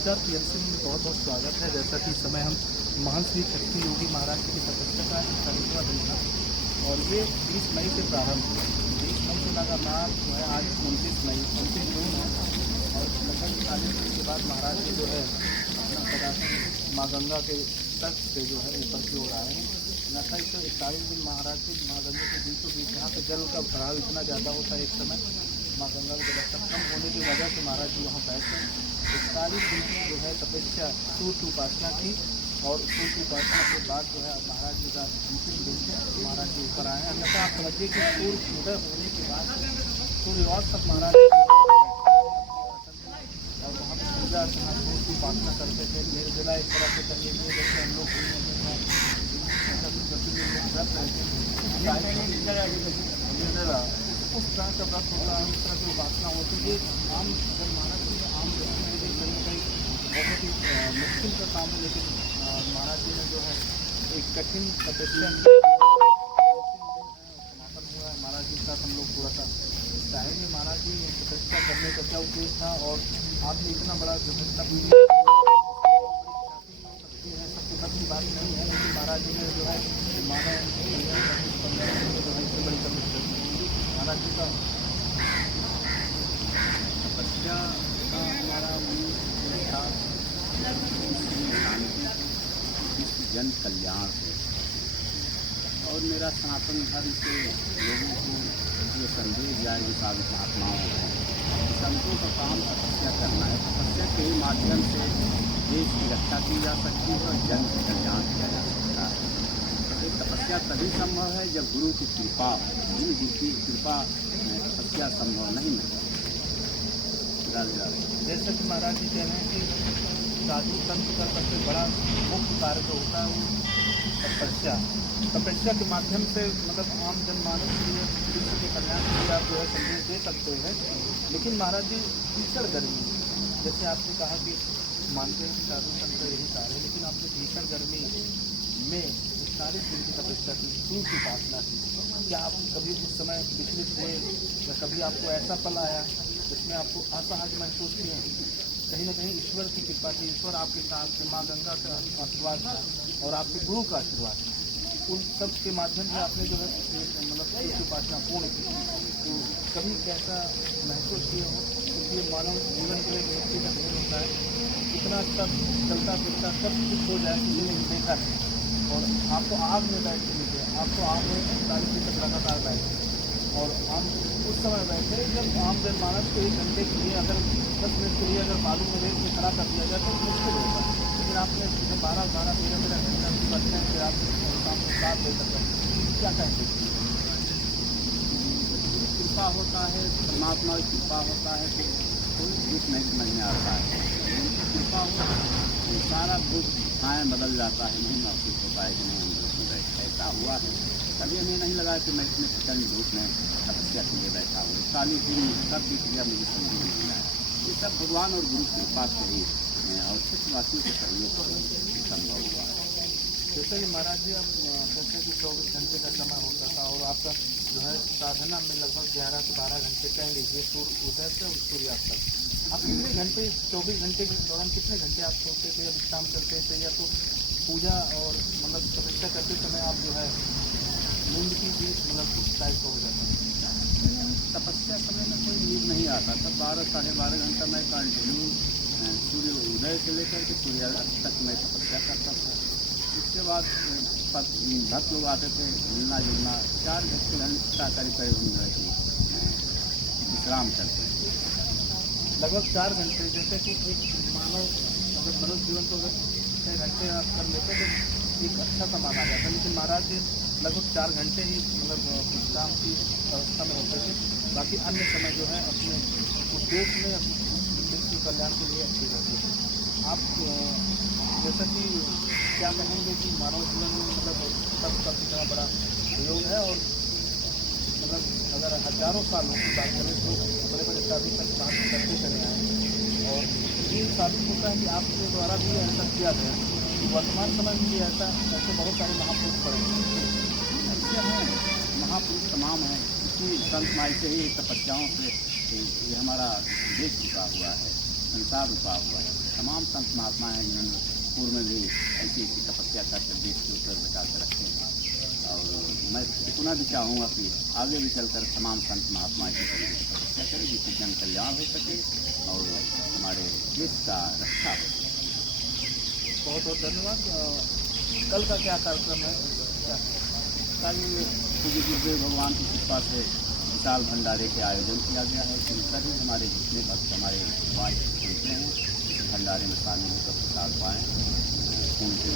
नमस्कार, पीएमसी में बहुत बहुत स्वागत है। जैसा कि इस समय हम महान श्री शक्ति योगी महाराज जी की तपस्या का 41वां दिन था और ये 20 मई से प्रारंभ हुआ। 20 मई से लगातार जो है आज 29 जून है और लगभग 40 दिन के बाद महाराज जी जो है अपना पदार्पण माँ गंगा के तट से जो है ऊपर की ओर आए हैं। 41 दिन महाराज जी माँ गंगा के बीचों बीच यहाँ पे जल का भराव इतना ज़्यादा होता है एक समय माँ गंगा का जलस्तर कम होने की वजह से महाराज जी वहाँ बैठे 41 दिन की जो है तपस्या सूर्य की उपासना की और सूर्य की उपासना के बाद जो है महाराज जी का अंतिम दिन से महाराज जी ऊपर आए हैं। अन्यथा आप समझिए कि सूर्य उदय होने के बाद सूर्योदय तक महाराज जी और वहाँ पर पूजा अर्चना सूर्य की उपासना करते थे। निर्जला एक तरह से करिए जैसे हम लोग निर्जला उस तरह का व्रत होता है, उस तरह की उपासना होती है। आम जब महाराज जी आम व्यक्ति के लिए कहीं बहुत ही मुश्किल का काम है, लेकिन महाराज जी ने जो है एक कठिन तपस्या समापन हुआ है। महाराज जी के साथ हम लोग थोड़ा सा चाहेंगे महाराज जी तपस्या करने का क्या उद्देश्य था और आपने इतना बड़ा जो है सबकी बात नहीं है, लेकिन महाराज जी ने जो है मानव जो है इतनी बड़ी तपस्या महाराज जी का तपस्या का हमारा मूल था विश्व जन कल्याण है और मेरा सनातन धर्म के लोगों को ये संदेश जाए कि साधु महात्माओं संतों का काम तपस्या करना है। तपस्या के ही माध्यम से देश की रक्षा की जा सकती है और जन कल्याण किया जा सकता है। एक तपस्या तभी संभव है जब गुरु की कृपा हो, जिनकी कृपा तपस्या संभव नहीं है। जैसे कि महाराज जी कह रहे हैं कि साधु संत का सबसे बड़ा मुख्य कार्य जो होता है वो तपस्या तपस्या के माध्यम से मतलब आम जनमानस के लिए विश्व के कल्याण के लिए आप जो है संदेश दे सकते हैं। लेकिन महाराज जी भीषण गर्मी जैसे आपने कहा कि मानते हैं कि साधु संत का यही कार्य है, लेकिन आपने भीषण गर्मी में 40 दिन की तपस्या की सूर्य की उपासना की। क्या आप कभी उस समय विचलित हुए या कभी आपको ऐसा पल आया जिसमें आपको असहज महसूस किए? कहीं ना कहीं ईश्वर की कृपा थी, ईश्वर आपके साथ थे, माँ गंगा का आशीर्वाद था और आपके गुरु का आशीर्वाद था। उन सब के माध्यम से आपने जो है मतलब सूर्य की उपासना पूर्ण की। तो कभी कैसा महसूस किए हो? क्योंकि ये मानव जीवन के लिए व्यक्ति का जीवन होता है, इतना सब चलता फिरता सब कुछ हो जाए किसी ने देखा है और आपको आग में बैठ के मिले, आपको आग में 45 दिन तक लगातार बैठे और हम उस समय बैठे जब आम जनमानस को 1 घंटे के लिए अगर 10 मिनट के लिए अगर बालू में रेत में खड़ा कर दिया जाए तो मुश्किल होता है। लेकिन आपने 12-13 घंटा की बचते हैं फिर आप शाम को 7 बजे तक क्या कहेंगे? कृपा होता है, परमात्मा की कृपा होता है तो कोई दुख नहीं समझ में आता है। उनकी कृपा हो तो सारा दुख छाया बदल जाता है, नहीं महसूस होता है कि नहीं हम दुख में बैठे। ऐसा हुआ है, कभी हमें नहीं लगा कि मैं इतने प्रचंड धूप में तपस्या के लिए बैठा हूँ। 40 दिन सब की क्रिया मुझे समझ नहीं मिला है। ये सब भगवान और गुरु की कृपा से ही और सत्यवासियों के सहयोग से संभव हुआ है। जैसे कि महाराज जी अब कहते हैं कि 24 घंटे का समय होता था और आपका जो है साधना में लगभग 11 से 12 घंटे कह लीजिए सूर्य उदय से सूर्यास्त तक। आप कितने घंटे 24 घंटे के दौरान कितने घंटे आप सोते थे या विश्राम करते थे या तो पूजा और मतलब तपस्या करते समय आप जो है नींद की भी मतलब कुछ टाइप का हो जाता है? तपस्या समय में कोई नींद नहीं आता था। 12-12.5 घंटा मैं कंटिन्यू सूर्य उदय से लेकर के सूर्यास्त तक मैं तपस्या करता था। इसके बाद भक्त लोग आते थे मिलना जुलना, 4 घंटा करीब हम जो है कि विश्राम करते हैं। लगभग 4 घंटे जैसे कि एक मानव अगर मनुष्य जीवन को अगर 6 घंटे आप कर लेते तो एक अच्छा सा माना जाता, लेकिन महाराज जी लगभग 4 घंटे ही मतलब विश्राम की अवस्था में होते थे। बाकी अन्य समय जो है अपने उद्देश्य में विश्व कल्याण के लिए अच्छी रहती है। आप जैसा कि क्या कहेंगे कि मानव जीवन में मतलब सबका कितना बड़ा सहयोग है और मतलब अगर हजारों सालों की बात करें तो बड़े बड़े साधु संत बात करते चले आए और ये साबित होता है कि आपके द्वारा भी ऐसा किया गया। वर्तमान समय में भी ऐसे बहुत सारे महापुरुष पड़े ऐसे हैं, महापुरुष तमाम हैं। इसी संत माई से ही तपस्याओं से ये हमारा देश टिका हुआ है। संसार रुका हुआ है। तमाम संत महात्मा हैं जिन्होंने पूर्व में भी ऐसी ऐसी तपस्या करके देश के ऊपर बचा के रखे हैं। और मैं इतना भी चाहूँगा कि आगे भी चलकर तमाम संत महात्मा इसी तरीके से तपस्या करें जिससे जन कल्याण हो सके और हमारे देश का रक्षा हो सके। बहुत बहुत धन्यवाद। कल का क्या कार्यक्रम है? कल पूज्य गुरुदेव भगवान की कृपा से विशाल भंडारे के आयोजन किया गया है कि सभी हमारे जितने भक्त हमारे वाद सुनते हैं इस भंडारे में शामिल होकर प्रसाद पाएँ। उनके